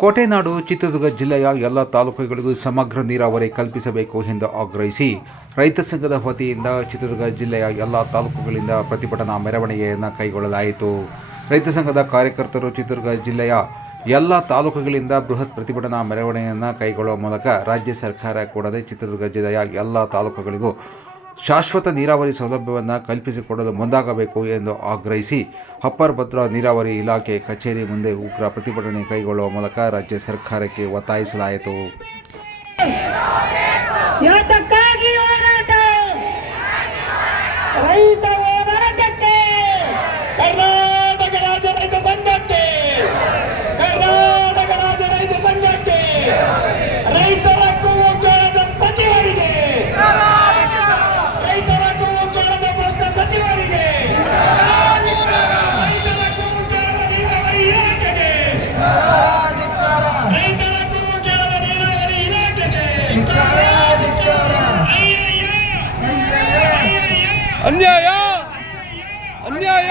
ಕೋಟೆನಾಡು, ಚಿತ್ರದುರ್ಗ ಜಿಲ್ಲೆಯ ಎಲ್ಲ ತಾಲೂಕುಗಳಿಗೂ ಸಮಗ್ರ ನೀರಾವರಿ ಕಲ್ಪಿಸಬೇಕು ಎಂದು ಆಗ್ರಹಿಸಿ, ರೈತ ಸಂಘದ ವತಿಯಿಂದ ಚಿತ್ರದುರ್ಗ ಜಿಲ್ಲೆಯ ಎಲ್ಲ ತಾಲೂಕುಗಳಿಂದ ಪ್ರತಿಭಟನಾ ಮೆರವಣಿಗೆಯನ್ನು ಕೈಗೊಳ್ಳಲಾಯಿತು. ರೈತ ಸಂಘದ ಕಾರ್ಯಕರ್ತರು ಚಿತ್ರದುರ್ಗ ಜಿಲ್ಲೆಯ ಎಲ್ಲ ತಾಲೂಕುಗಳಿಂದ ಬೃಹತ್ ಪ್ರತಿಭಟನಾ ಮೆರವಣಿಗೆಯನ್ನು ಕೈಗೊಳ್ಳುವ ಮೂಲಕ ರಾಜ್ಯ ಸರ್ಕಾರ ಕೂಡದೆ ಚಿತ್ರದುರ್ಗ ಜಿಲ್ಲೆಯ ಎಲ್ಲ ತಾಲೂಕುಗಳಿಗೂ ಶಾಶ್ವತ ನೀರಾವರಿ ಸೌಲಭ್ಯವನ್ನು ಕಲ್ಪಿಸಿಕೊಡಲು ಮುಂದಾಗಬೇಕು ಎಂದು ಆಗ್ರಹಿಸಿ ಅಪ್ಪರ್ ಭದ್ರಾ ನೀರಾವರಿ ಇಲಾಖೆ ಕಚೇರಿ ಮುಂದೆ ಉಗ್ರ ಪ್ರತಿಭಟನೆ ಕೈಗೊಳ್ಳುವ ಮೂಲಕ ರಾಜ್ಯ ಸರ್ಕಾರಕ್ಕೆ ಒತ್ತಾಯಿಸಲಾಯಿತು. अन्याय अन्याय